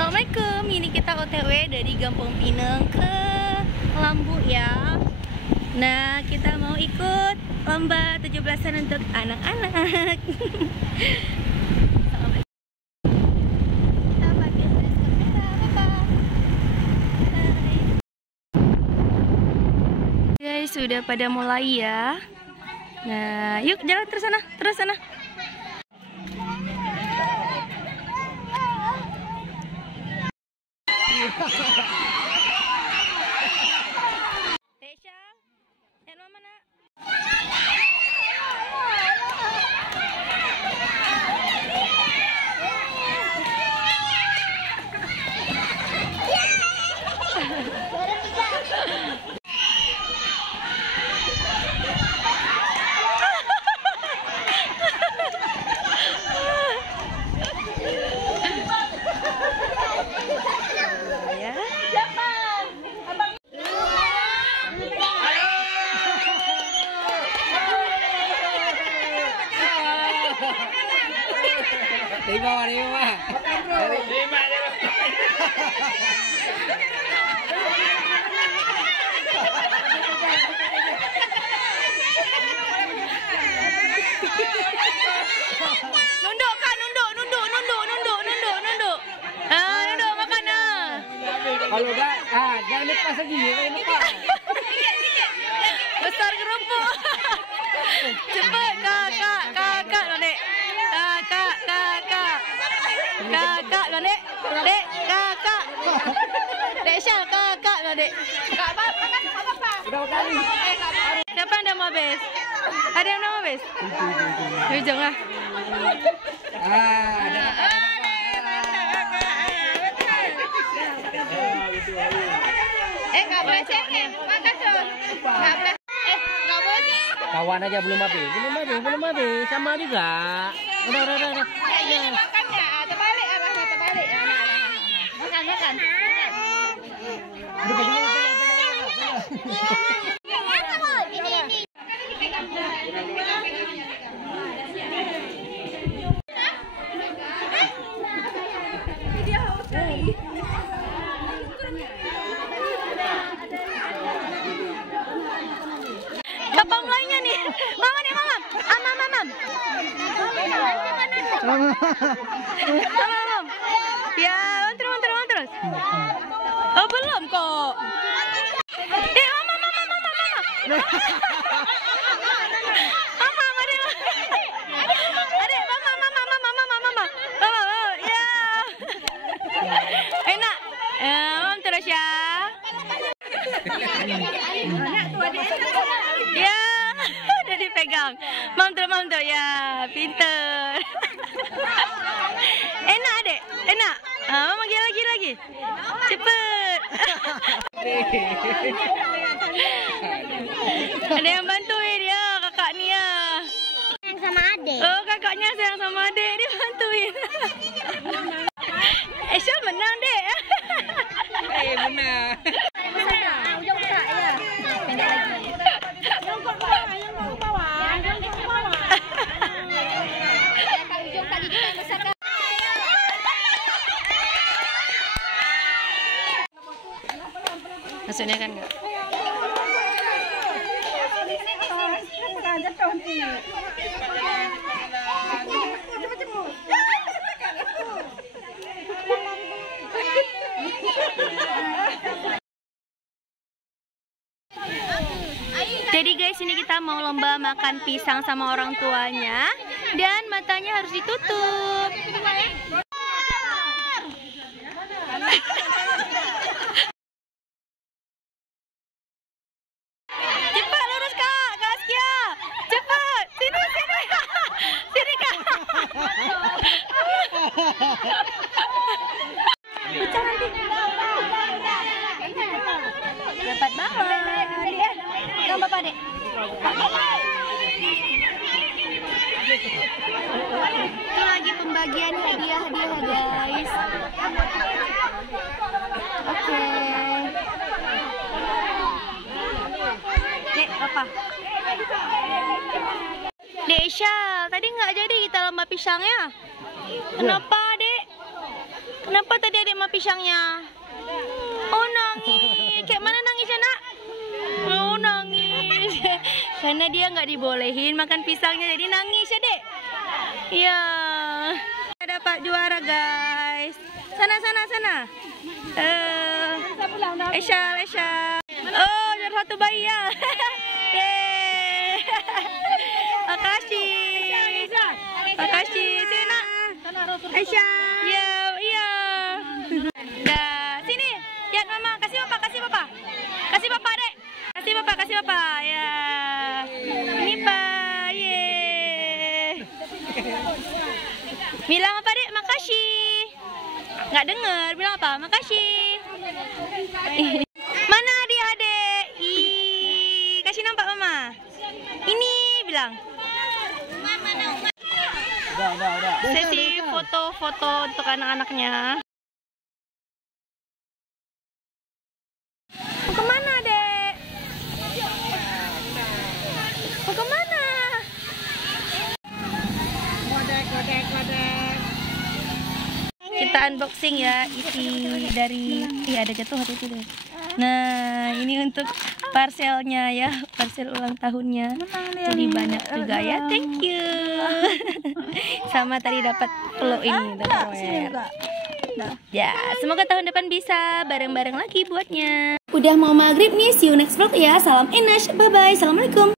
Assalamualaikum, ini kita OTW dari Gampung Pinang ke Lambu ya. Nah, kita mau ikut lomba 17-an untuk anak-anak. Kita pakai dress kamera, guys, sudah pada mulai ya. Nah, yuk jalan terus sana, terus sana. Tesha, mama nak. Lima. Nunduk kak, nunduk. Nunduk makan ah. Kalau udah, jangan lepas lagi, jangan lepas. Besar kerupuk. Cepat kakak lo dek. Kakak lo dek. Dek kakak. Dek Syal kakak lo dek. Kak makan apa? Udah makan nih. Siapa yang dah mau habis? Ada yang dah mau habis? Ujung lah. Ada nggak boleh ceknya, makan tuh. Nggak boleh. Kawan aja belum habis, sama juga. Udah. Ini makannya, terbalik arahnya, terbalik. Makan. Kapan mulainya nih? Mama. Mam. Ya, terus. Oh, belum kok. Mama. Adek, mama. Ya. Enak. Mam terus ya. Ya, udah dipegang. Mam tuh ya, pinter. Enak adek, enak. Mama lagi. Cepet. Ada yang bantuin dia, kakak ni ya. Sayang sama adik. Oh, kakaknya sayang sama adik, dia bantuin. Syal menang dek. Benar. Ujung besar ya. Pendek lagi. Yang ke bawah. Ujung kali juga yang besar kan. Maksudnya kan enggak? Jadi guys, ini kita mau lomba makan pisang sama orang tuanya dan matanya harus ditutup. Cepat lurus kak Askia. Cepat. Sini. Sini kak. Pecah nanti. Dapat bawa. Gambar Bapak dek. Itu lagi pembagian hadiah-hadiah guys. Oke. Dek, apa? Dek Syal, tadi nggak jadi kita lomba pisangnya. Kenapa, Dek? Kenapa tadi adik mau pisangnya? Oh nangis. Kayak mana nangisnya nak? Oh nangis. Karena dia nggak dibolehin makan pisangnya jadi nangis ya dek. Iya. Kita dapat juara guys. Sana. Esha. Oh juara satu bayi ya. Yeay. Makasih. Sini nak. Aisyah. Iya. Dah, sini. Lihat mama, kasih papa. Kasih papa, Dek. Kasih papa. Ya. Ini Pak. Ye. Bilang apa, Dek? Makasih. Nggak dengar. Bilang apa? Makasih. Mana adik-adik? Ih, kasih nampak mama. Ini bilang. Udah. Sesi foto-foto untuk anak-anaknya. Mau kemana, Dek? Mau kemana? Kita unboxing ya isi dari ada jatuh hati deh. Nah, ini untuk parcelnya ya, parcel ulang tahunnya. Jadi banyak juga ya. Thank you. Sama tadi dapat peluk ini ya, semoga tahun depan bisa bareng-bareng lagi buatnya. Udah mau maghrib nih, see you next vlog ya. Salam Enash, bye bye, assalamualaikum.